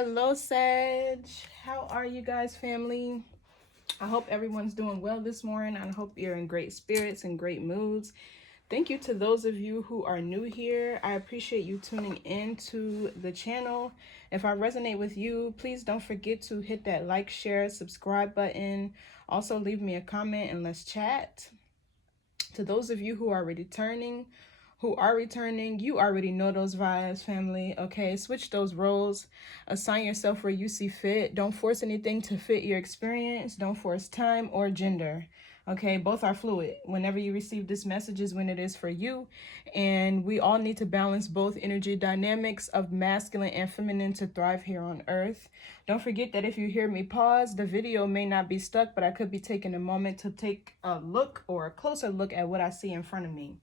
Hello, Sag. How are you guys, family? I hope everyone's doing well this morning. I hope you're in great spirits and great moods. Thank you to those of you who are new here. I appreciate you tuning in to the channel. If I resonate with you, please don't forget to hit that like, share, subscribe button. Also, leave me a comment and let's chat. To those of you who are returning, you already know those vibes, family. Okay, switch those roles. Assign yourself where you see fit. Don't force anything to fit your experience. Don't force time or gender. Okay, both are fluid. Whenever you receive this message is when it is for you. And we all need to balance both energy dynamics of masculine and feminine to thrive here on earth. Don't forget that if you hear me pause, the video may not be stuck, but I could be taking a moment to take a look or a closer look at what I see in front of me.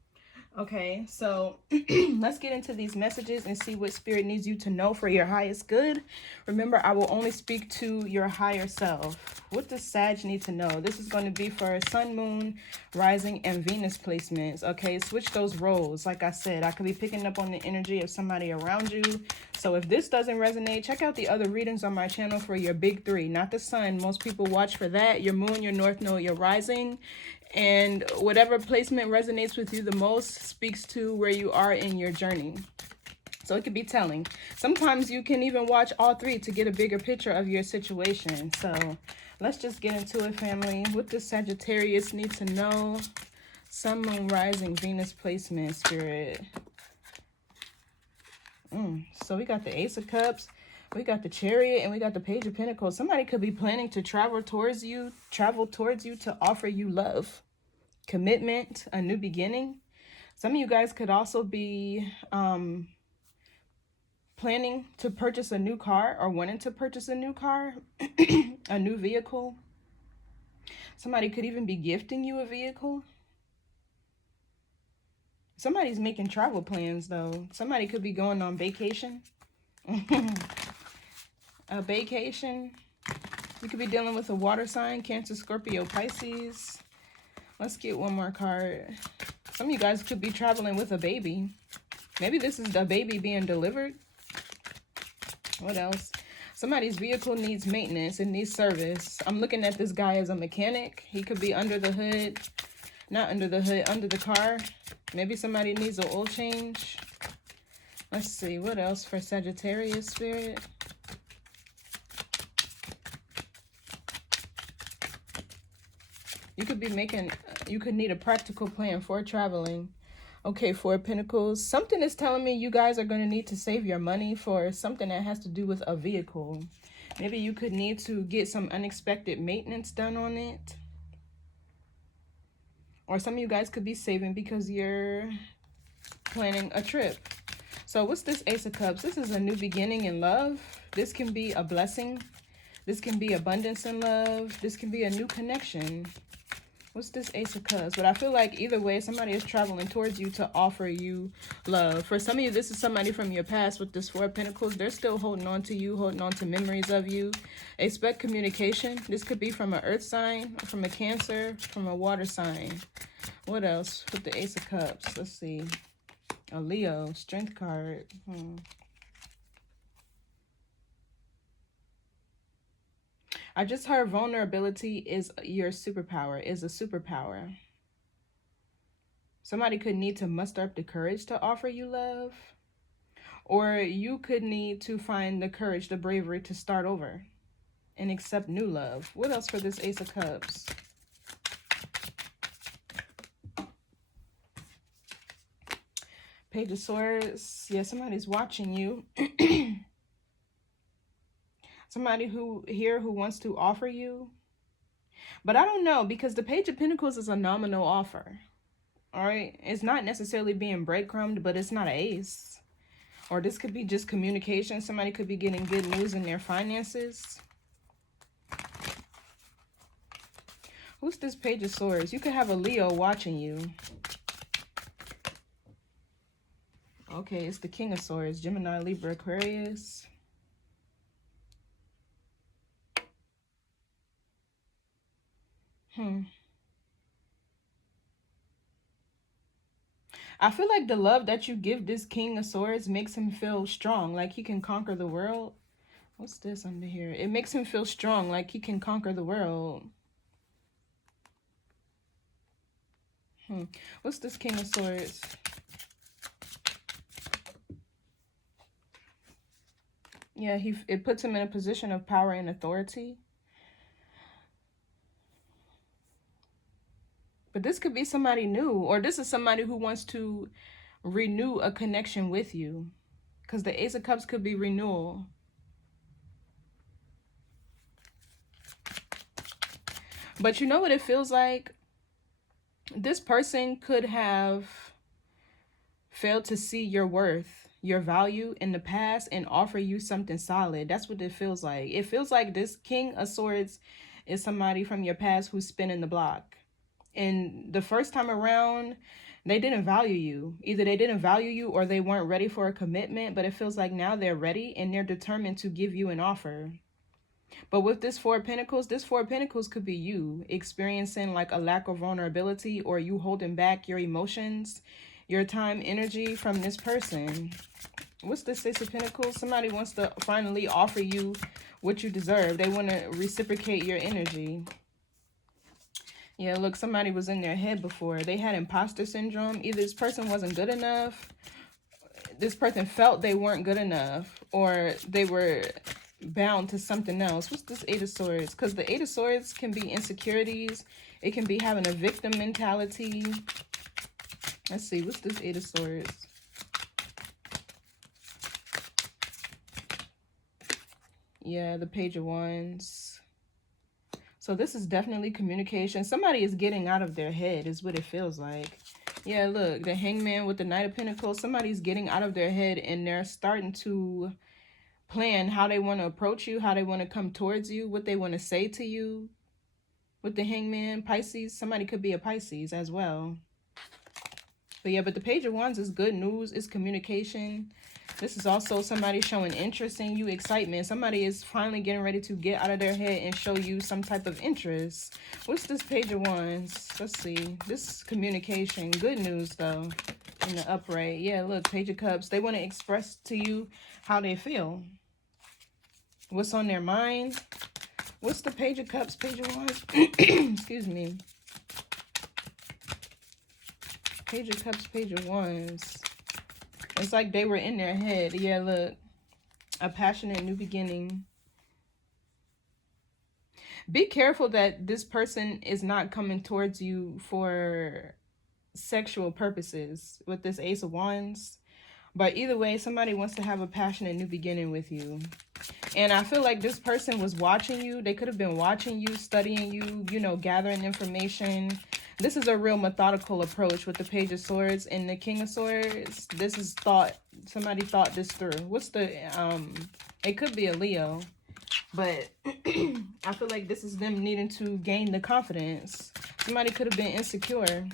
Okay, so let's get into these messages and see what spirit needs you to know for your highest good. Remember, I will only speak to your higher self. What does Sag need to know? This is going to be for Sun, Moon, Rising, and Venus placements. Okay, switch those roles. Like I said, I could be picking up on the energy of somebody around you. So if this doesn't resonate, check out the other readings on my channel for your big three. Not the Sun. Most people watch for that. Your Moon, your North Node, your Rising. And whatever placement resonates with you the most speaks to where you are in your journey. So it could be telling. Sometimes you can even watch all three to get a bigger picture of your situation. So let's just get into it, family. What does Sagittarius need to know? Sun, Moon, Rising, Venus placement, spirit. So we got the Ace of Cups. We got the Chariot and we got the Page of Pentacles. Somebody could be planning to travel towards you to offer you love, commitment, a new beginning. Some of you guys could also be planning to purchase a new car or wanting to purchase a new car, a new vehicle. Somebody could even be gifting you a vehicle. Somebody's making travel plans, though. Somebody could be going on vacation. A vacation. You could be dealing with a water sign, Cancer, Scorpio, Pisces. Let's get one more card. Some of you guys could be traveling with a baby. Maybe this is the baby being delivered. What else? Somebody's vehicle needs maintenance. It needs service. I'm looking at this guy as a mechanic. He could be under the hood. Not under the hood, under the car. Maybe somebody needs an oil change. Let's see. What else for Sagittarius, spirit? You could need a practical plan for traveling. Okay, Four of Pentacles. Something is telling me you guys are going to need to save your money for something that has to do with a vehicle. Maybe you could need to get some unexpected maintenance done on it. Or some of you guys could be saving because you're planning a trip. So what's this Ace of Cups? This is a new beginning in love. This can be a blessing. This can be abundance in love. This can be a new connection. What's this Ace of Cups? But I feel like either way, somebody is traveling towards you to offer you love. For some of you, this is somebody from your past with this Four of Pentacles. They're still holding on to you, holding on to memories of you. Expect communication. This could be from an earth sign, from a Cancer, from a water sign. What else with the Ace of Cups? Let's see. A Leo, strength card. I just heard vulnerability is your superpower, is a superpower. Somebody could need to muster up the courage to offer you love. Or you could need to find the courage, the bravery to start over and accept new love. What else for this Ace of Cups? Page of Swords. Yeah, somebody's watching you. Somebody who wants to offer you. But I don't know, because the Page of Pentacles is a nominal offer. All right. It's not necessarily being breadcrumbed, but it's not an ace. Or this could be just communication. Somebody could be getting good news in their finances. Who's this Page of Swords? You could have a Leo watching you. Okay, it's the King of Swords. Gemini, Libra, Aquarius. I feel like the love that you give this King of Swords makes him feel strong, like he can conquer the world. What's this under here? It makes him feel strong, like he can conquer the world. What's this King of Swords? Yeah, it puts him in a position of power and authority. But this could be somebody new, or this is somebody who wants to renew a connection with you. Because the Ace of Cups could be renewal. But you know what it feels like? This person could have failed to see your worth, your value in the past, and offer you something solid. That's what it feels like. It feels like this King of Swords is somebody from your past who's spinning the block. And the first time around, they didn't value you. Either they didn't value you or they weren't ready for a commitment. But it feels like now they're ready and they're determined to give you an offer. But with this Four of Pentacles, this Four of Pentacles could be you experiencing like a lack of vulnerability, or you holding back your emotions, your time, energy from this person. What's the Six of Pentacles? Somebody wants to finally offer you what you deserve. They want to reciprocate your energy. Yeah, look, somebody was in their head before. They had imposter syndrome. Either this person wasn't good enough, this person felt they weren't good enough, or they were bound to something else. What's this Eight of Swords? Because the Eight of Swords can be insecurities. It can be having a victim mentality. Let's see, what's this Eight of Swords? Yeah, the Page of Wands. So this is definitely communication. Somebody is getting out of their head is what it feels like. Yeah, look, the Hangman with the Knight of Pentacles. Somebody's getting out of their head and they're starting to plan how they want to approach you, how they want to come towards you, what they want to say to you. With the Hangman, Pisces, somebody could be a Pisces as well. But yeah, but the Page of Wands is good news. It's communication. This is also somebody showing interest in you, excitement. Somebody is finally getting ready to get out of their head and show you some type of interest. What's this Page of Wands? Let's see. This is communication. Good news, though, in the upright. Yeah, look, Page of Cups. They want to express to you how they feel. What's on their mind? What's the Page of Cups, Page of Wands? Excuse me. Page of Cups, Page of Wands. It's like they were in their head. Yeah, look. A passionate new beginning. Be careful that this person is not coming towards you for sexual purposes with this Ace of Wands. But either way, somebody wants to have a passionate new beginning with you. And I feel like this person was watching you. They could have been watching you, studying you, you know, gathering information. This is a real methodical approach with the Page of Swords and the King of Swords. This is thought. Somebody thought this through. What's the, it could be a Leo. But I feel like this is them needing to gain the confidence. Somebody could have been insecure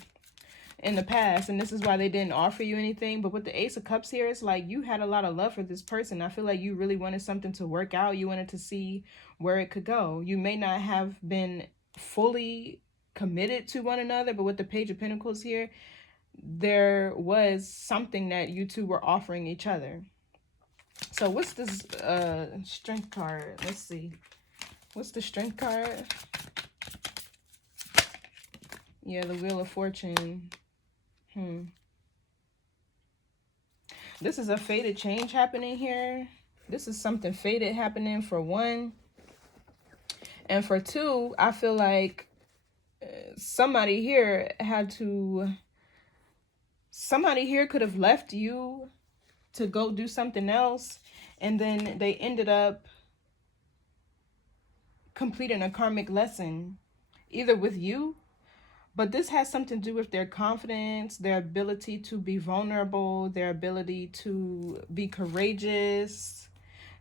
in the past, and this is why they didn't offer you anything. But with the Ace of Cups here, it's like you had a lot of love for this person. I feel like you really wanted something to work out. You wanted to see where it could go. You may not have been fully committed to one another, but with the Page of Pentacles here, there was something that you two were offering each other. So what's this Strength card? Let's see. What's the Strength card? Yeah, the Wheel of Fortune. This is a fated change happening here. This is something fated happening for one. And for two, I feel like somebody here could have left you to go do something else, and then they ended up completing a karmic lesson, either with you, but this has something to do with their confidence, their ability to be vulnerable, their ability to be courageous,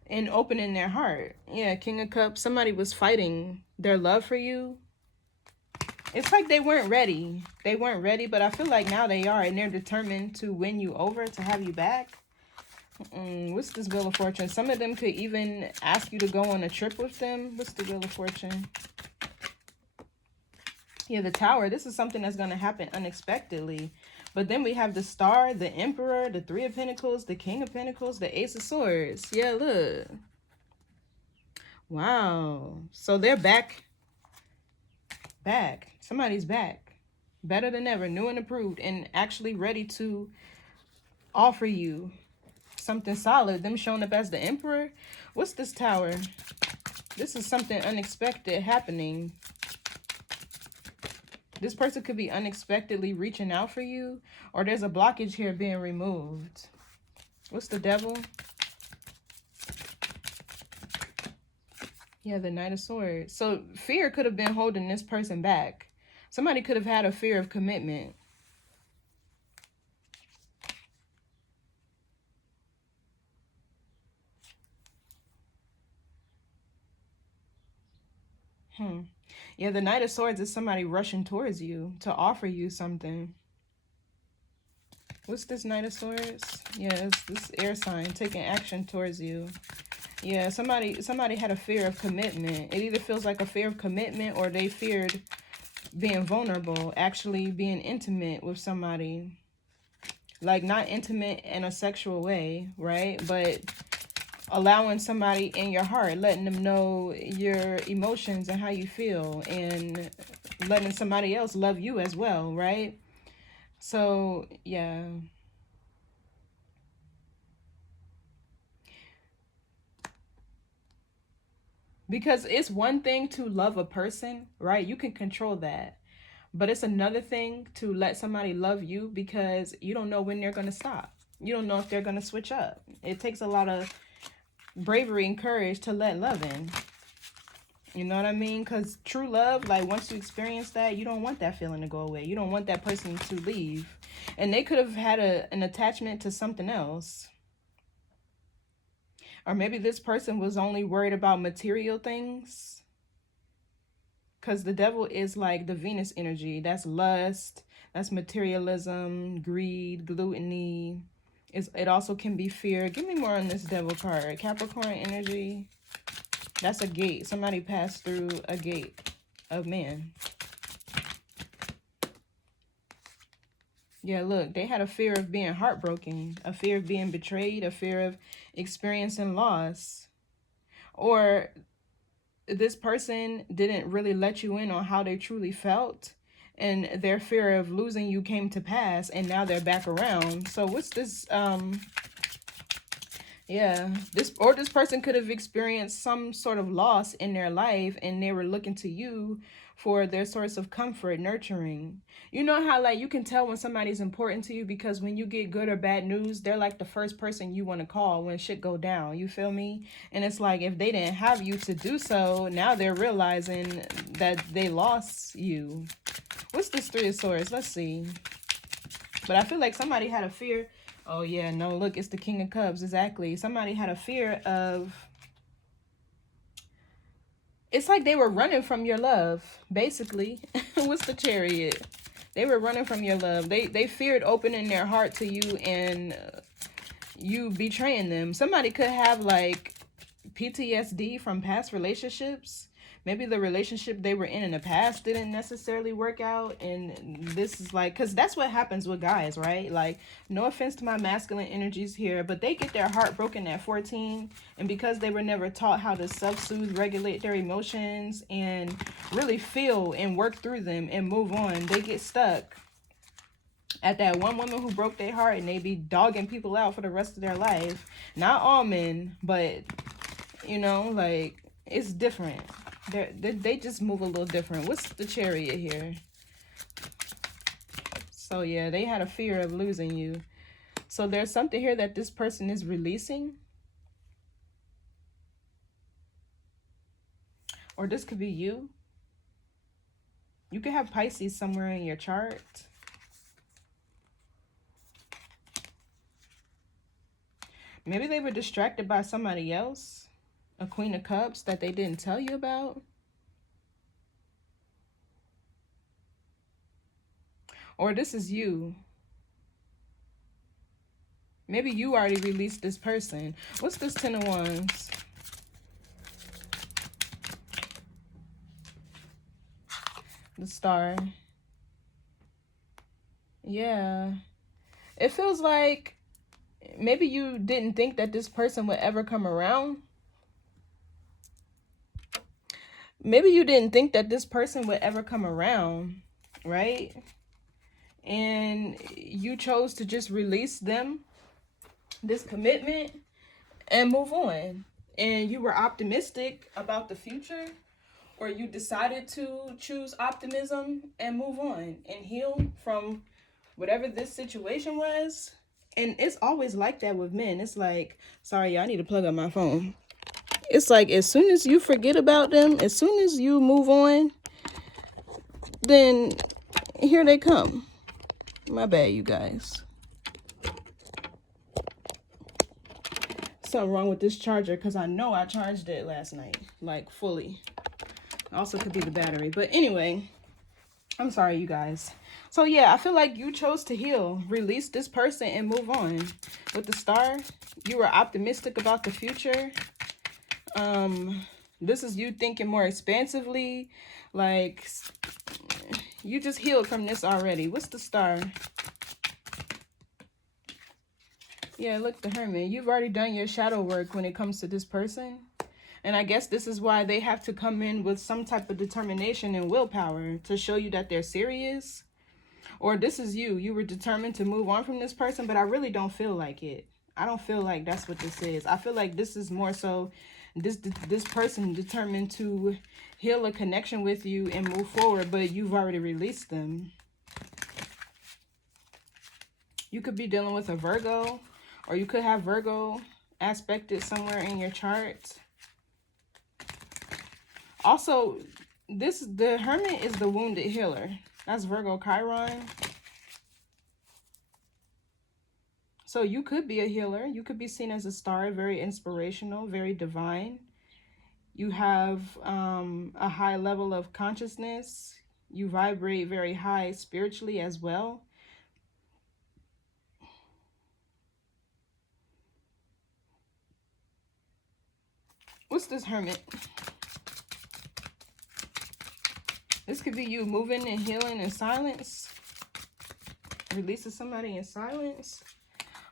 and opening their heart. Yeah, King of Cups, somebody was fighting their love for you. It's like they weren't ready. They weren't ready, but I feel like now they are, and they're determined to win you over, to have you back. What's this Wheel of Fortune? Some of them could even ask you to go on a trip with them. What's the Wheel of Fortune? Yeah, the Tower. This is something that's going to happen unexpectedly. But then we have the Star, the Emperor, the Three of Pentacles, the King of Pentacles, the Ace of Swords. Yeah, look. Wow. So they're back. Back. Somebody's back. Better than ever. New and approved. And actually ready to offer you something solid. Them showing up as the emperor. What's this tower? This is something unexpected happening. This person could be unexpectedly reaching out for you. Or there's a blockage here being removed. What's the devil? Yeah, the Knight of Swords. So fear could have been holding this person back. Somebody could have had a fear of commitment. Yeah, the Knight of Swords is somebody rushing towards you to offer you something. What's this Knight of Swords? Yeah, it's this air sign taking action towards you. Yeah, somebody had a fear of commitment. It either feels like a fear of commitment or they feared being vulnerable, actually being intimate with somebody. Like not intimate in a sexual way, right? But allowing somebody in your heart, letting them know your emotions and how you feel, and letting somebody else love you as well, right? So, yeah. Because it's one thing to love a person, right? You can control that. But it's another thing to let somebody love you because you don't know when they're going to stop. You don't know if they're going to switch up. It takes a lot of bravery and courage to let love in. You know what I mean? Because true love, like once you experience that, you don't want that feeling to go away. You don't want that person to leave. And they could have had an attachment to something else. Or maybe this person was only worried about material things. Because the devil is like the Venus energy. That's lust. That's materialism, greed, gluttony. It also can be fear. Give me more on this devil card. Capricorn energy. That's a gate. Somebody passed through a gate of man. Yeah, look, they had a fear of being heartbroken, a fear of being betrayed, a fear of experiencing loss. Or this person didn't really let you in on how they truly felt, and their fear of losing you came to pass, and now they're back around. So what's this? Yeah, this person could have experienced some sort of loss in their life, and they were looking to you for their source of comfort, nurturing. You know how like you can tell when somebody's important to you because when you get good or bad news, they're like the first person you want to call when shit go down. You feel me? And it's like if they didn't have you to do so, now they're realizing that they lost you. What's this Three of Swords? Let's see. But I feel like somebody had a fear. Oh, yeah, no, look, it's the King of Cups. Exactly. Somebody had a fear of... It's like they were running from your love, basically. What's the Chariot? They were running from your love. They feared opening their heart to you and you betraying them. Somebody could have, like, PTSD from past relationships. Maybe the relationship they were in the past didn't necessarily work out. And this is like, because that's what happens with guys, right? Like, no offense to my masculine energies here, but they get their heart broken at 14. And because they were never taught how to self-soothe, regulate their emotions, and really feel and work through them and move on, they get stuck at that one woman who broke their heart, and they be dogging people out for the rest of their life. Not all men, but, you know, like, it's different. They just move a little different. What's the Chariot here? So, yeah, they had a fear of losing you. So there's something here that this person is releasing. Or this could be you. You could have Pisces somewhere in your chart. Maybe they were distracted by somebody else. A Queen of Cups that they didn't tell you about. Or this is you. Maybe you already released this person. What's this Ten of Wands? The Star. Yeah. It feels like maybe you didn't think that this person would ever come around. maybe you didn't think that this person would ever come around, right? And you chose to just release them, this commitment, and move on. And you were optimistic about the future, or you decided to choose optimism and move on and heal from whatever this situation was. And it's always like that with men. It's like, sorry, y'all, I need to plug up my phone. It's like as soon as you forget about them, as soon as you move on, then here they come. My bad, you guys. Something wrong with this charger because I know I charged it last night, like fully. Also could be the battery. But anyway, I'm sorry, you guys. So yeah, I feel like you chose to heal, release this person, and move on. With the star, you were optimistic about the future. This is you thinking more expansively. Like, you just healed from this already. What's the star? Yeah, look, the Hermit. You've already done your shadow work when it comes to this person. And I guess this is why they have to come in with some type of determination and willpower to show you that they're serious. Or this is you. You were determined to move on from this person, but I really don't feel like it. I don't feel like that's what this is. I feel like this is more so this person determined to heal a connection with you and move forward, but you've already released them. You could be dealing with a Virgo, or you could have Virgo aspected somewhere in your chart. Also, the Hermit is the wounded healer. That's Virgo Chiron. So you could be a healer. You could be seen as a star, very inspirational, very divine. You have a high level of consciousness. You vibrate very high spiritually as well. What's this Hermit? This could be you moving and healing in silence. Releasing somebody in silence.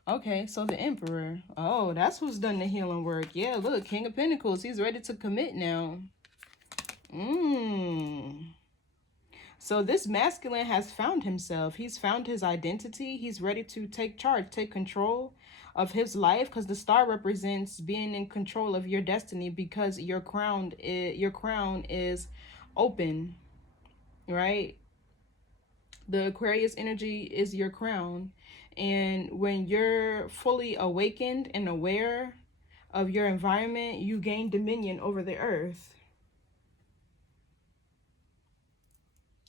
Okay, so the Emperor. Oh, that's who's done the healing work. Yeah, look, King of Pentacles. He's ready to commit now. So this masculine has found himself. He's found his identity. He's ready to take charge, take control of his life, because the star represents being in control of your destiny, because your crown is open, right? The Aquarius energy is your crown. And when you're fully awakened and aware of your environment, you gain dominion over the earth.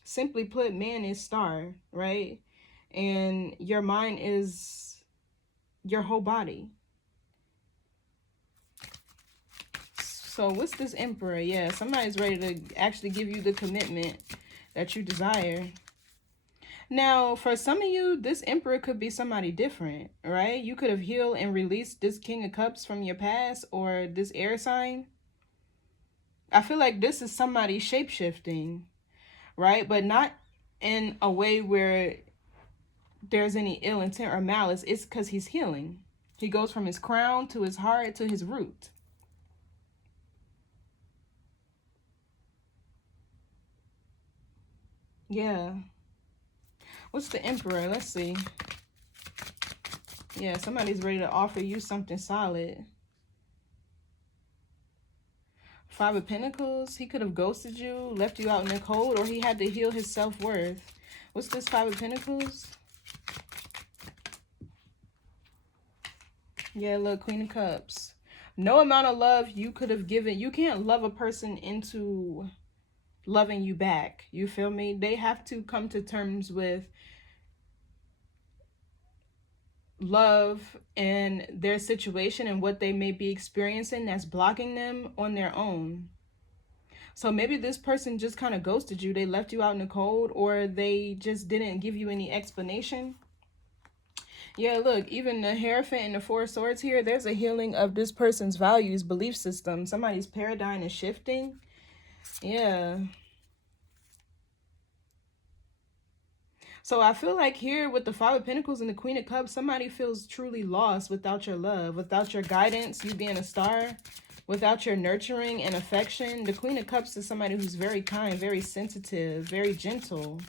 Simply put, man is star, right? And your mind is your whole body. So what's this Emperor? Yeah, somebody's ready to actually give you the commitment that you desire. Now, for some of you, this Emperor could be somebody different, right? You could have healed and released this King of Cups from your past, or this air sign. I feel like this is somebody shape-shifting, right? But not in a way where there's any ill intent or malice. It's because he's healing. He goes from his crown to his heart to his root. Yeah. What's the Emperor? Let's see. Yeah, somebody's ready to offer you something solid. Five of Pentacles. He could have ghosted you, left you out in the cold, or he had to heal his self-worth. What's this Five of Pentacles? Yeah, look, Queen of Cups. No amount of love you could have given. You can't love a person into loving you back. You feel me? They have to come to terms with love and their situation and what they may be experiencing that's blocking them on their own. So maybe this person just kind of ghosted you. They left you out in the cold, or they just didn't give you any explanation. Yeah, look, even the Hierophant and the Four of Swords here, there's a healing of this person's values, belief system. Somebody's paradigm is shifting. Yeah. So I feel like here with the Five of Pentacles and the Queen of Cups, somebody feels truly lost without your love, without your guidance, you being a star, without your nurturing and affection. The Queen of Cups is somebody who's very kind, very sensitive, very gentle.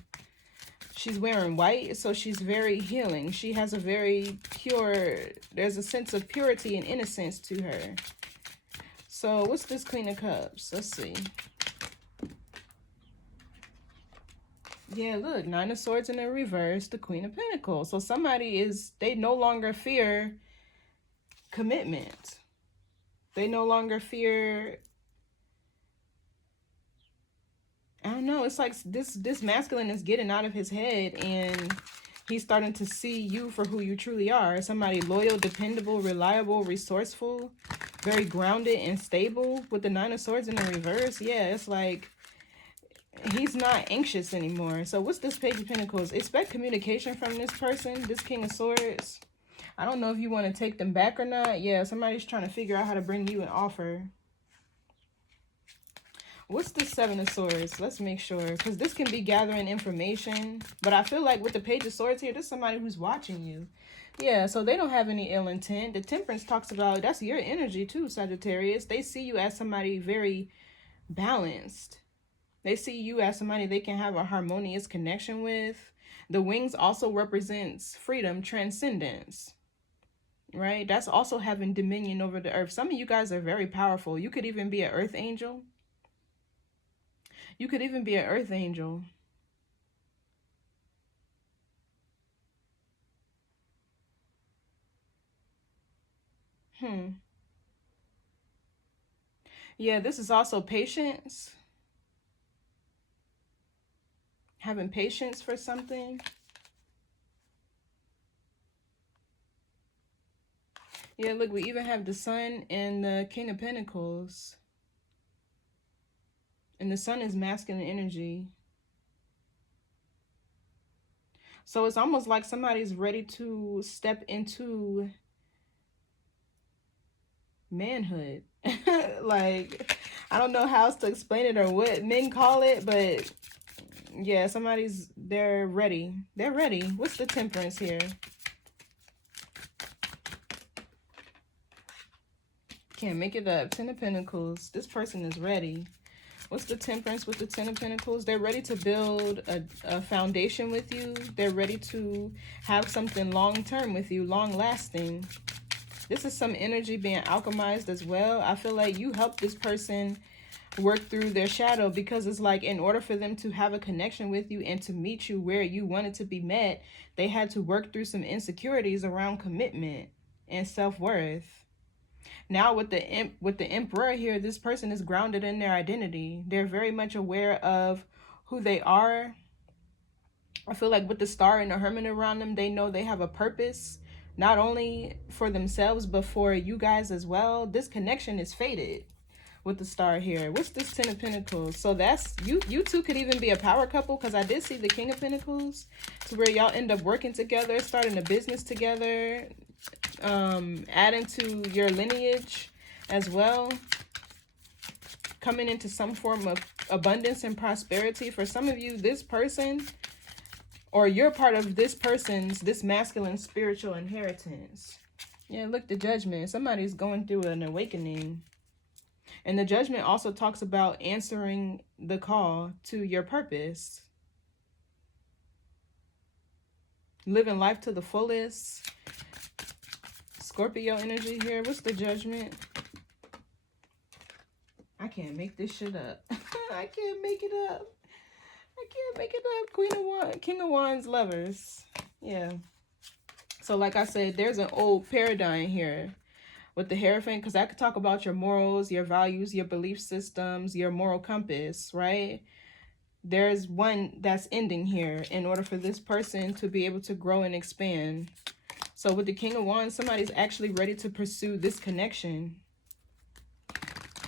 She's wearing white, so she's very healing. She has a very pure, there's a sense of purity and innocence to her. So what's this Queen of Cups? Let's see. Yeah, look, Nine of Swords in the reverse, the Queen of Pentacles. So somebody they no longer fear commitment. They no longer fear, I don't know, it's like this masculine is getting out of his head and he's starting to see you for who you truly are. Somebody loyal, dependable, reliable, resourceful, very grounded and stable with the Nine of Swords in the reverse. Yeah, it's like he's not anxious anymore. So what's this Page of Pentacles? Expect communication from this person, this King of Swords. I don't know if you want to take them back or not. Yeah, somebody's trying to figure out how to bring you an offer. What's the Seven of Swords? Let's make sure, because this can be gathering information. But I feel like with the Page of Swords here, there's somebody who's watching you. Yeah, so they don't have any ill intent. The Temperance talks about, that's your energy too, Sagittarius. They see you as somebody very balanced. They see you as somebody they can have a harmonious connection with. The wings also represents freedom, transcendence, right? That's also having dominion over the earth. Some of you guys are very powerful. You could even be an earth angel. You could even be an earth angel. Yeah, this is also patience. Having patience for something. Yeah, look, we even have the Sun and the King of Pentacles. And the Sun is masculine energy. So it's almost like somebody's ready to step into manhood. Like, I don't know how else to explain it or what men call it, but yeah, they're ready. They're ready. What's the Temperance here? Can't make it up. Ten of Pentacles. This person is ready. What's the Temperance with the Ten of Pentacles? They're ready to build a foundation with you. They're ready to have something long-term with you, long-lasting. This is some energy being alchemized as well. I feel like you help this person work through their shadow, because it's like in order for them to have a connection with you and to meet you where you wanted to be met, they had to work through some insecurities around commitment and self-worth. Now with the Emperor here, this person is grounded in their identity. They're very much aware of who they are. I feel like with the Star and the Hermit around them, they know they have a purpose, not only for themselves, but for you guys as well. This connection is fated with the Star here. What's this Ten of Pentacles? So that's, you two could even be a power couple, because I did see the King of Pentacles, to where y'all end up working together, starting a business together, adding to your lineage as well, coming into some form of abundance and prosperity. For some of you, this person, or you're part of this masculine spiritual inheritance. Yeah, look, the Judgment. Somebody's going through an awakening. And the Judgment also talks about answering the call to your purpose. Living life to the fullest. Scorpio energy here. What's the Judgment? I can't make this shit up. I can't make it up. I can't make it up. Queen of Wands, King of Wands, Lovers. Yeah. So like I said, there's an old paradigm here with the Hierophant, because I could talk about your morals, your values, your belief systems, your moral compass, right? There's one that's ending here in order for this person to be able to grow and expand. So with the King of Wands, somebody's actually ready to pursue this connection.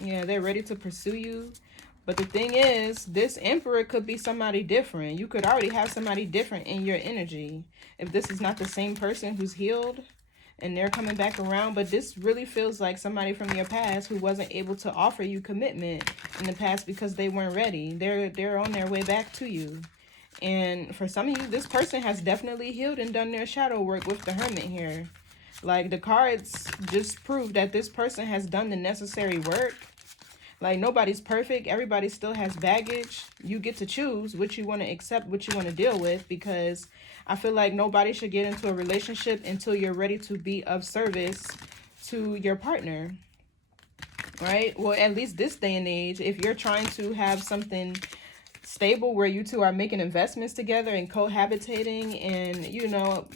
Yeah, they're ready to pursue you. But the thing is, this Emperor could be somebody different. You could already have somebody different in your energy. If this is not the same person who's healed and they're coming back around, but this really feels like somebody from your past who wasn't able to offer you commitment in the past because they weren't ready. They're on their way back to you. And for some of you, this person has definitely healed and done their shadow work with the Hermit here. Like, the cards just prove that this person has done the necessary work. Like, nobody's perfect. Everybody still has baggage. You get to choose what you want to accept, what you want to deal with, because I feel like nobody should get into a relationship until you're ready to be of service to your partner, right? Well, at least this day and age, if you're trying to have something stable where you two are making investments together and cohabitating and, you know,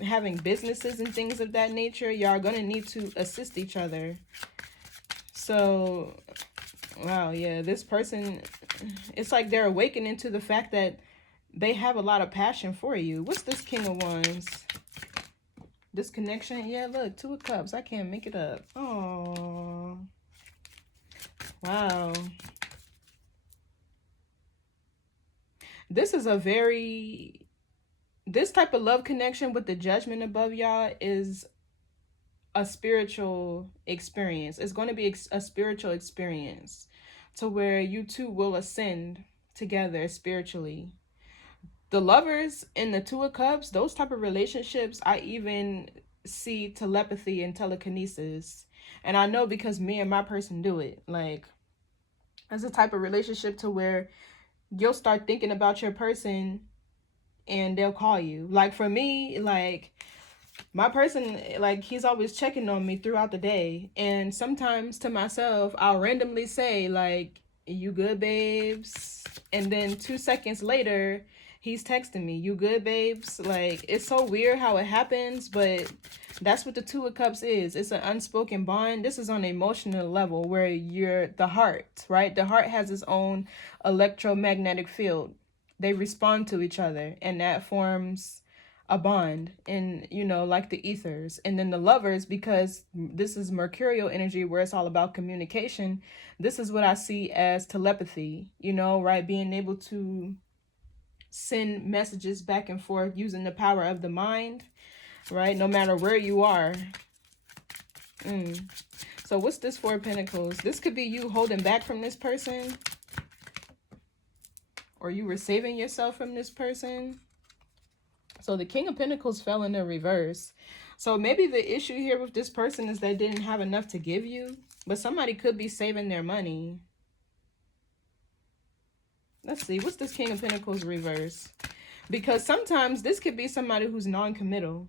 having businesses and things of that nature, y'all gonna need to assist each other. So, wow, yeah, this person, it's like they're awakening to the fact that they have a lot of passion for you. What's this King of Wands? This connection, yeah, look, Two of Cups. I can't make it up. Oh, wow. This is this type of love connection with the Judgment above y'all is a spiritual experience. It's going to be a spiritual experience to where you two will ascend together spiritually. The Lovers and the Two of Cups, those type of relationships, I even see telepathy and telekinesis. And I know because me and my person do it. Like, it's a type of relationship to where you'll start thinking about your person and they'll call you. Like, for me, like, my person, like, he's always checking on me throughout the day. And sometimes to myself, I'll randomly say, like, you good, babes? And then 2 seconds later, he's texting me, you good, babes? Like, it's so weird how it happens, but that's what the Two of Cups is. It's an unspoken bond. This is on an emotional level where you're the heart, right? The heart has its own electromagnetic field. They respond to each other, and that forms a bond, and, you know, like the ethers. And then the Lovers, because this is mercurial energy where it's all about communication, this is what I see as telepathy, you know, right? Being able to send messages back and forth using the power of the mind, right? No matter where you are. So what's this Four of Pentacles? This could be you holding back from this person, or you were saving yourself from this person. So the King of Pentacles fell in the reverse. So maybe the issue here with this person is they didn't have enough to give you, but somebody could be saving their money. Let's see, what's this King of Pentacles reverse? Because sometimes this could be somebody who's non-committal.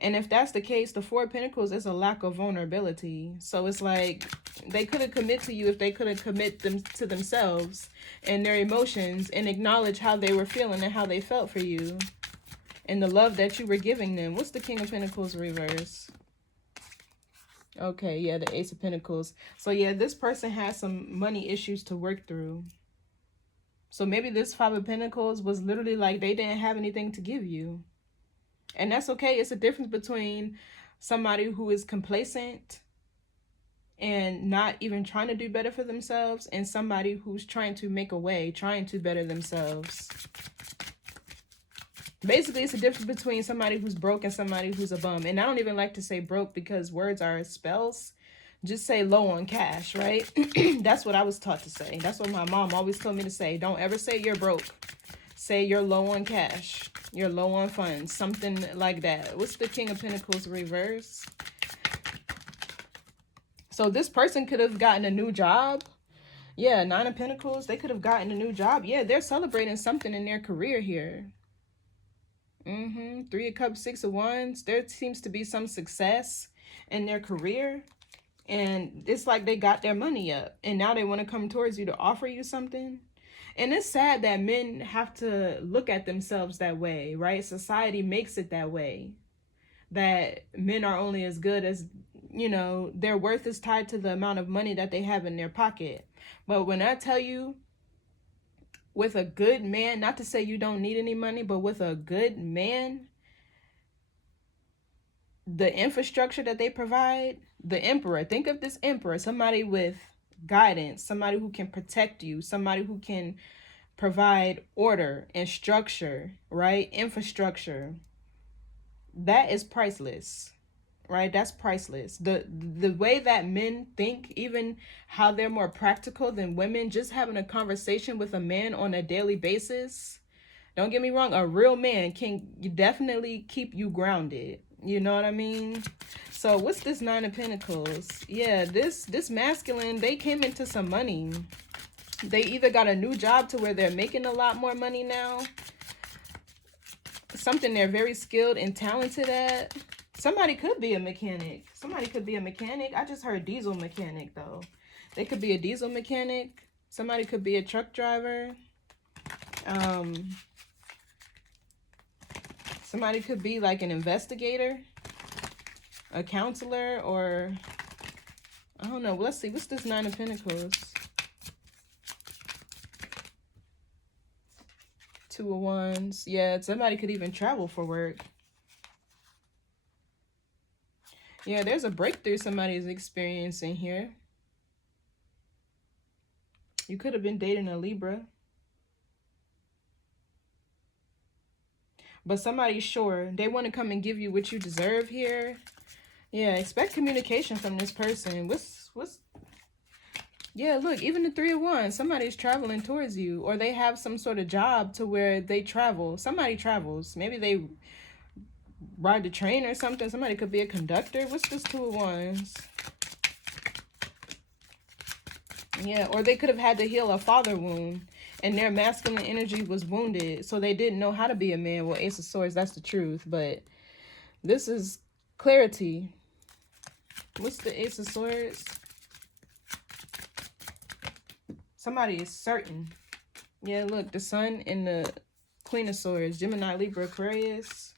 And if that's the case, the Four of Pentacles is a lack of vulnerability. So it's like they couldn't commit to you if they couldn't commit them to themselves and their emotions and acknowledge how they were feeling and how they felt for you and the love that you were giving them. What's the King of Pentacles reverse? Okay, yeah, the Ace of Pentacles. So yeah, this person has some money issues to work through. So maybe this Five of Pentacles was literally like they didn't have anything to give you. And that's okay. It's a difference between somebody who is complacent and not even trying to do better for themselves and somebody who's trying to make a way, trying to better themselves. Basically, it's a difference between somebody who's broke and somebody who's a bum. And I don't even like to say broke because words are spells. Just say low on cash, right? That's what I was taught to say. That's what my mom always told me to say. Don't ever say you're broke. Say you're low on cash. You're low on funds. Something like that. What's the King of Pentacles reverse? So this person could have gotten a new job. Yeah, Nine of Pentacles. They could have gotten a new job. Yeah, they're celebrating something in their career here. Three of Cups, Six of Wands. There seems to be some success in their career. And it's like they got their money up. And now they want to come towards you to offer you something. And it's sad that men have to look at themselves that way, right? Society makes it that way. That men are only as good as, you know, their worth is tied to the amount of money that they have in their pocket. But when I tell you, with a good man, not to say you don't need any money, but with a good man, the infrastructure that they provide, the emperor, think of this emperor, somebody with guidance, somebody who can protect you, somebody who can provide order and structure, right? Infrastructure. That is priceless, right? That's priceless. The way that men think, even how they're more practical than women, just having a conversation with a man on a daily basis. Don't get me wrong, a real man can definitely keep you grounded. You know what I mean? So what's this Nine of Pentacles? Yeah, this masculine, they came into some money. They either got a new job to where they're making a lot more money now. Something they're very skilled and talented at. Somebody could be a mechanic. Somebody could be a mechanic. I just heard diesel mechanic though. They could be a diesel mechanic. Somebody could be a truck driver. Somebody could be like an investigator, a counselor, or I don't know. Let's see. What's this Nine of Pentacles? Two of Wands. Yeah, somebody could even travel for work. Yeah, there's a breakthrough somebody's experiencing here. You could have been dating a Libra. But somebody's sure. They want to come and give you what you deserve here. Yeah, expect communication from this person. What's yeah, look, even the Three of Wands. Somebody's traveling towards you. Or they have some sort of job to where they travel. Somebody travels. Maybe they ride the train or something. Somebody could be a conductor. What's this Two of Wands? Yeah, or they could have had to heal a father wound. And their masculine energy was wounded. So they didn't know how to be a man. Well, Ace of Swords, that's the truth. But this is clarity. What's the Ace of Swords? Somebody is certain. Yeah, look, the Sun and the Queen of Swords. Gemini, Libra, Aquarius.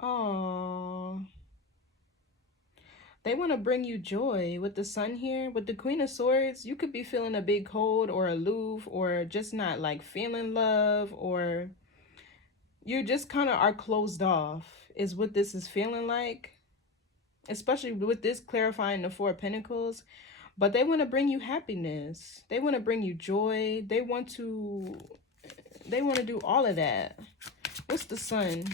Oh. They want to bring you joy with the Sun here. With the Queen of Swords, you could be feeling a bit cold or aloof or just not like feeling love, or you just kind of are closed off is what this is feeling like. Especially with this clarifying the Four of Pentacles. But they want to bring you happiness. They want to bring you joy. They want to do all of that. What's the Sun?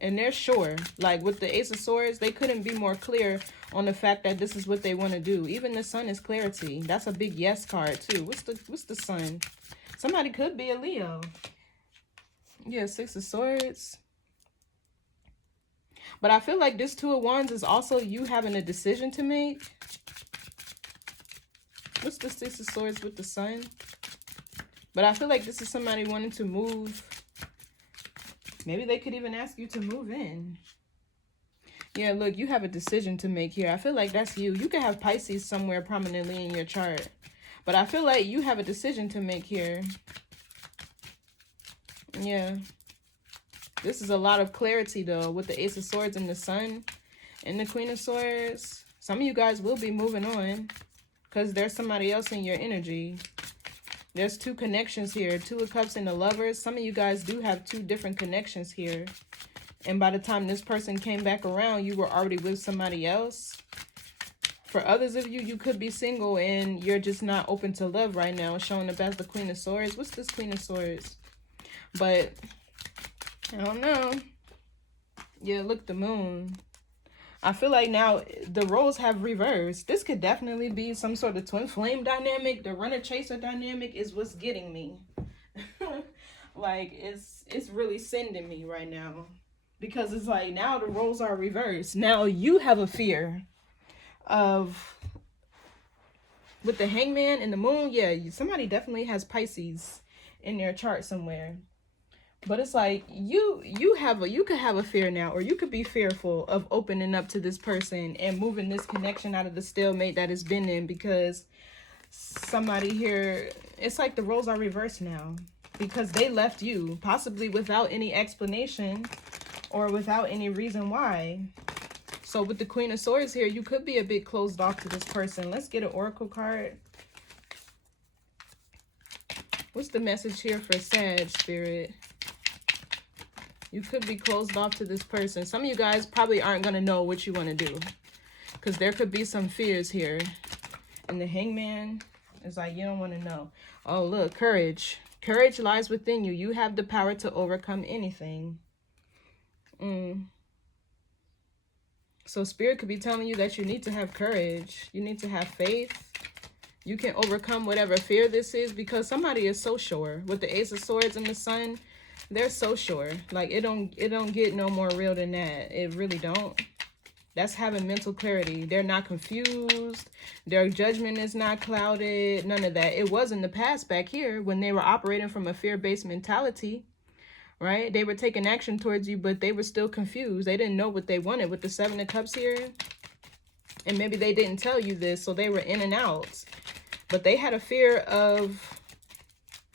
And they're sure, like with the Ace of Swords, they couldn't be more clear on the fact that this is what they want to do. Even the Sun is clarity. That's a big yes card too. What's the Sun? Somebody could be a Leo. Yeah, Six of Swords. But I feel like this Two of Wands is also you having a decision to make. What's the Six of Swords with the Sun? But I feel like this is somebody wanting to move. Maybe they could even ask you to move in. Yeah, look, you have a decision to make here. I feel like that's you. You could have Pisces somewhere prominently in your chart. But I feel like you have a decision to make here. Yeah. This is a lot of clarity, though, with the Ace of Swords and the Sun and the Queen of Swords. Some of you guys will be moving on because there's somebody else in your energy. There's two connections here. Two of Cups and the Lovers. Some of you guys do have two different connections here. And by the time this person came back around, you were already with somebody else. For others of you, you could be single and you're just not open to love right now. Showing up as the Queen of Swords. What's this Queen of Swords? But I don't know. Yeah, look, the Moon. I feel like now the roles have reversed. This could definitely be some sort of twin flame dynamic. The runner-chaser dynamic is what's getting me. Like, it's really sending me right now. Because it's like, now the roles are reversed. Now you have a fear of... With the Hangman and the Moon, yeah, somebody definitely has Pisces in their chart somewhere. But it's like you could have a fear now, or you could be fearful of opening up to this person and moving this connection out of the stalemate that it's been in, because somebody here, it's like the roles are reversed now because they left you, possibly without any explanation or without any reason why. So with the Queen of Swords here, you could be a bit closed off to this person. Let's get an oracle card. What's the message here for Sag, Spirit? You could be closed off to this person. Some of you guys probably aren't going to know what you want to do, because there could be some fears here. And the Hangman is like, you don't want to know. Oh, look, courage. Courage lies within you. You have the power to overcome anything. So Spirit could be telling you that you need to have courage. You need to have faith. You can overcome whatever fear this is, because somebody is so sure. With the Ace of Swords and the Sun, they're so sure. Like, it don't get no more real than that. It really don't. That's having mental clarity. They're not confused. Their judgment is not clouded. None of that. It was in the past back here when they were operating from a fear-based mentality, right? They were taking action towards you, but they were still confused. They didn't know what they wanted with the Seven of Cups here. And maybe they didn't tell you this, so they were in and out. But they had a fear of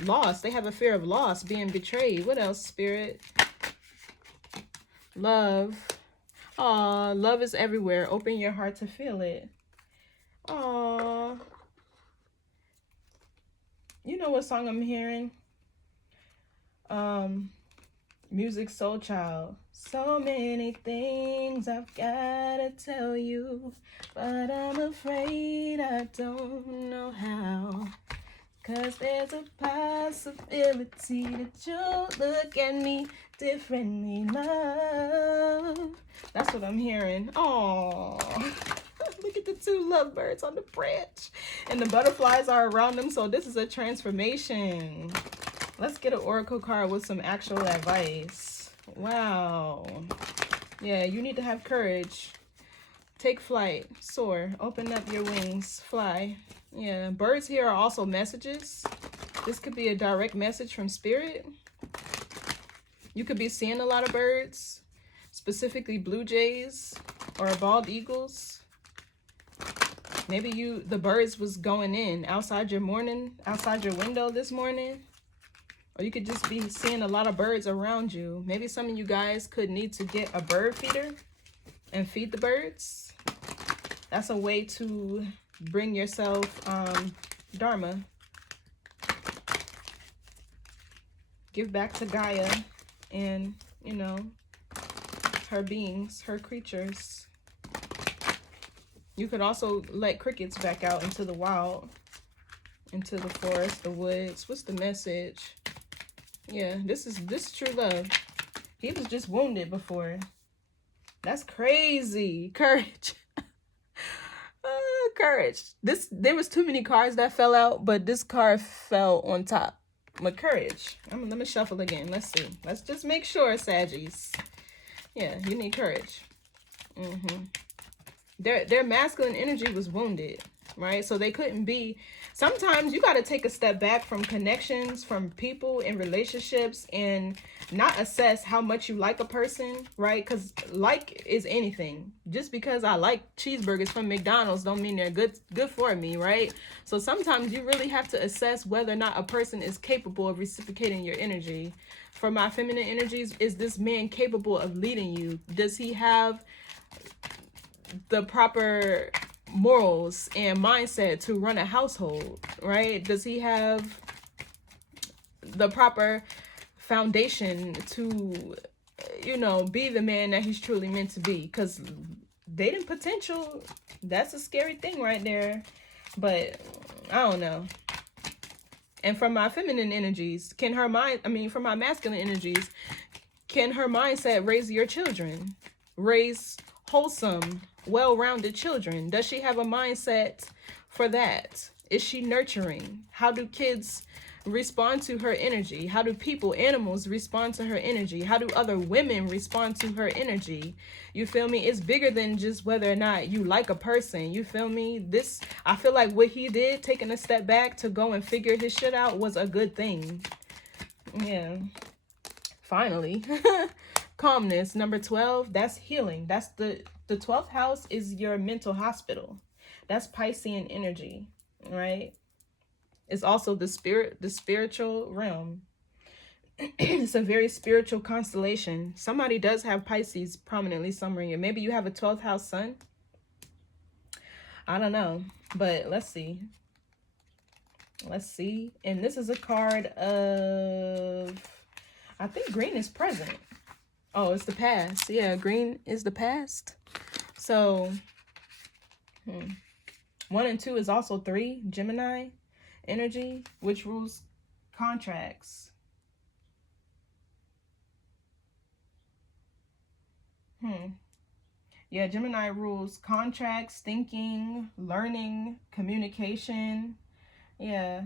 loss. They have a fear of loss, being betrayed. What else, Spirit? Love. Aw, love is everywhere. Open your heart to feel it. Aw. You know what song I'm hearing? Music Soul Child. So many things I've gotta tell you, but I'm afraid I don't know how. 'Cause there's a possibility that you'll look at me differently, love. That's what I'm hearing. Oh, look at the two lovebirds on the branch. And the butterflies are around them, so this is a transformation. Let's get an oracle card with some actual advice. Wow. Yeah, you need to have courage. Take flight. Soar. Open up your wings. Fly. Yeah, birds here are also messages. This could be a direct message from Spirit. You could be seeing a lot of birds, specifically blue jays or bald eagles. Maybe the birds was going in outside your window this morning. Or you could just be seeing a lot of birds around you. Maybe some of you guys could need to get a bird feeder and feed the birds. That's a way to bring yourself Dharma. Give back to Gaia and, you know, her beings, her creatures. You could also let crickets back out into the wild, into the forest, the woods. What's the message? Yeah, this is true love. He was just wounded before. That's crazy. Courage. Courage. There was too many cards that fell out, but this card fell on top. But courage. Let me shuffle again. Let's see. Let's just make sure, Saggies. Yeah, you need courage. Their masculine energy was wounded, right? So they couldn't be. Sometimes you got to take a step back from connections, from people and relationships, and not assess how much you like a person, right? Because like is anything. Just because I like cheeseburgers from McDonald's don't mean they're good for me, right? So sometimes you really have to assess whether or not a person is capable of reciprocating your energy. For my feminine energies, is this man capable of leading you? Does he have the proper morals and mindset to run a household, right? Does he have the proper foundation to, you know, be the man that he's truly meant to be? Because dating potential, that's a scary thing right there. But I don't know. And from my feminine energies, from my masculine energies, can her mindset raise your children? Raise wholesome, well-rounded children? Does she have a mindset for that? Is she nurturing? How do kids respond to her energy? How do animals respond to her energy? How do other women respond to her energy? You feel me? It's bigger than just whether or not you like a person. You feel me? I feel like what he did, taking a step back to go and figure his shit out, was a good thing. Yeah. Finally. Calmness. Number 12, that's healing. That's the 12th house is your mental hospital. That's Piscean energy, right? It's also the spiritual realm. It's a very spiritual constellation. Somebody does have Pisces prominently somewhere in here. Maybe you have a 12th house sun. I don't know, but let's see. Let's see. And this is a card of, I think green is present. Oh, it's the past. Yeah, green is the past. So, 1 and 2 is also 3, Gemini energy, which rules contracts. Yeah, Gemini rules contracts, thinking, learning, communication. Yeah,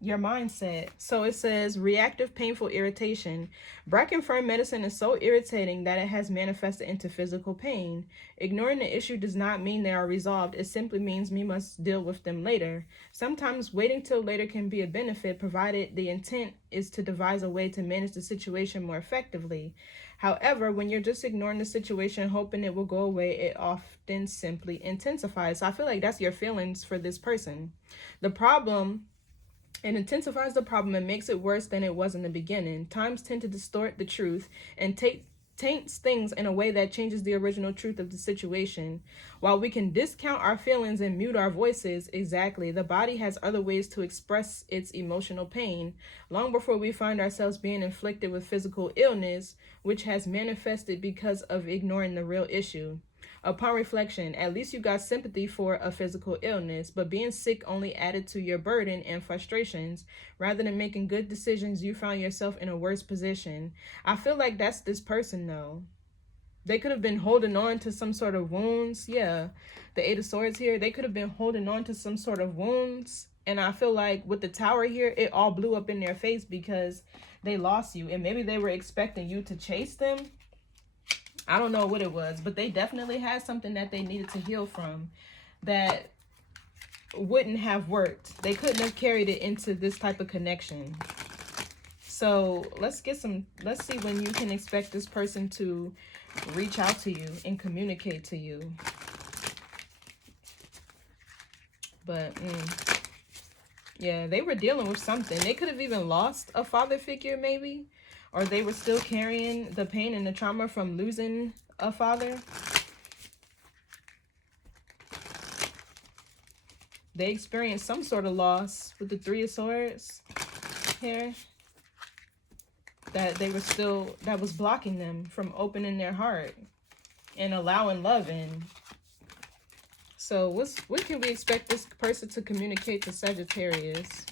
your mindset. So it says reactive painful irritation. Brackenfern medicine is so irritating that it has manifested into physical pain. Ignoring the issue does not mean they are resolved. It simply means we must deal with them later. Sometimes waiting till later can be a benefit, provided the intent is to devise a way to manage the situation more effectively. However, when you're just ignoring the situation, hoping it will go away, it often simply intensifies. So I feel like that's your feelings for this person. The problem, it intensifies the problem and makes it worse than it was in the beginning. Times tend to distort the truth and taints things in a way that changes the original truth of the situation. While we can discount our feelings and mute our voices, exactly, the body has other ways to express its emotional pain. Long before we find ourselves being inflicted with physical illness, which has manifested because of ignoring the real issue. Upon reflection, at least you got sympathy for a physical illness, but being sick only added to your burden and frustrations. Rather than making good decisions, you found yourself in a worse position. I feel like that's this person, though. They could have been holding on to some sort of wounds. Yeah, the Eight of Swords here, they could have been holding on to some sort of wounds. And I feel like with the Tower here, it all blew up in their face because they lost you. And maybe they were expecting you to chase them. I don't know what it was, but they definitely had something that they needed to heal from that wouldn't have worked. They couldn't have carried it into this type of connection. So let's see when you can expect this person to reach out to you and communicate to you. But yeah, they were dealing with something. They could have even lost a father figure maybe. Or they were still carrying the pain and the trauma from losing a father. They experienced some sort of loss with the Three of Swords here. That was blocking them from opening their heart and allowing love in. So what can we expect this person to communicate to Sagittarius?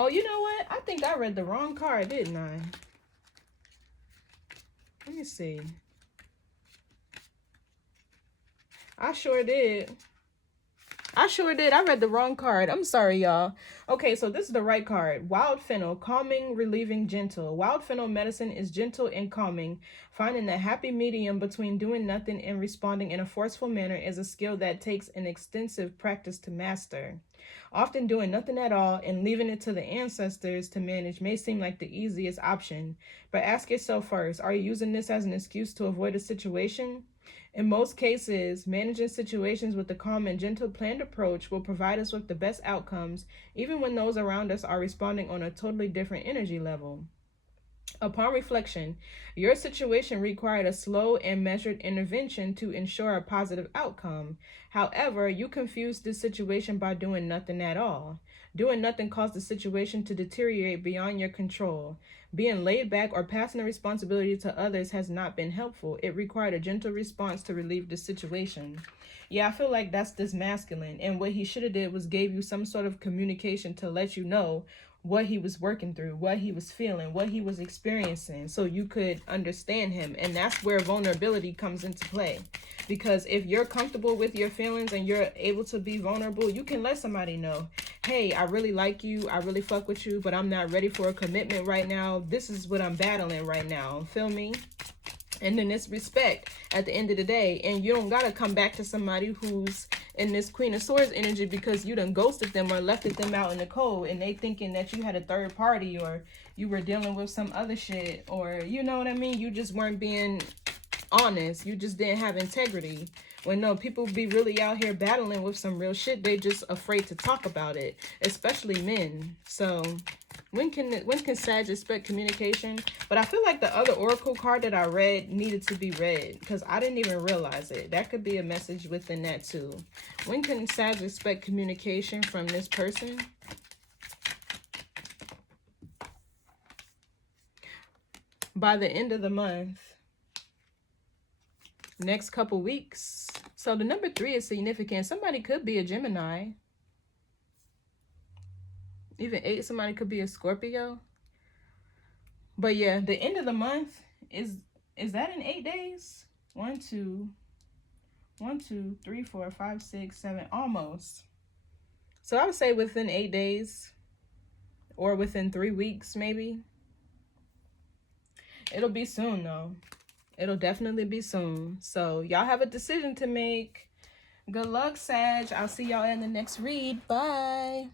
Oh, you know what? I think I read the wrong card, didn't I? Let me see. I sure did. I read the wrong card. I'm sorry, y'all. Okay, so this is the right card. Wild Fennel, calming, relieving, gentle. Wild Fennel medicine is gentle and calming. Finding the happy medium between doing nothing and responding in a forceful manner is a skill that takes an extensive practice to master. Often doing nothing at all and leaving it to the ancestors to manage may seem like the easiest option. But ask yourself first, are you using this as an excuse to avoid a situation? In most cases, managing situations with a calm and gentle planned approach will provide us with the best outcomes, even when those around us are responding on a totally different energy level. Upon reflection, your situation required a slow and measured intervention to ensure a positive outcome. However, you confused this situation by doing nothing at all. Doing nothing caused the situation to deteriorate beyond your control. Being laid back or passing the responsibility to others has not been helpful. It required a gentle response to relieve the situation. Yeah, I feel like that's this masculine. And what he should have did was gave you some sort of communication to let you know what he was working through, what he was feeling, what he was experiencing, so you could understand him. And that's where vulnerability comes into play. Because if you're comfortable with your feelings and you're able to be vulnerable, you can let somebody know, hey, I really like you, I really fuck with you, but I'm not ready for a commitment right now. This is what I'm battling right now. Feel me? And then it's respect at the end of the day. And you don't got to come back to somebody who's in this Queen of Swords energy because you done ghosted them or left them out in the cold and they thinking that you had a third party or you were dealing with some other shit, or you know what I mean? You just weren't being honest. You just didn't have integrity. When no, people be really out here battling with some real shit. They just afraid to talk about it, especially men. So when can Sag expect communication? But I feel like the other oracle card that I read needed to be read because I didn't even realize it. That could be a message within that too. When can Sag expect communication from this person? By the end of the month. Next couple weeks. So the number 3 is significant. Somebody could be a Gemini. Even 8, somebody could be a Scorpio. But yeah, the end of the month is Is that in 8 days? 1, 2, 3, 4, 5, 6, 7, almost. So I would say within 8 days or within 3 weeks, maybe. It'll be soon though. It'll definitely be soon. So y'all have a decision to make. Good luck, Sag. I'll see y'all in the next read. Bye.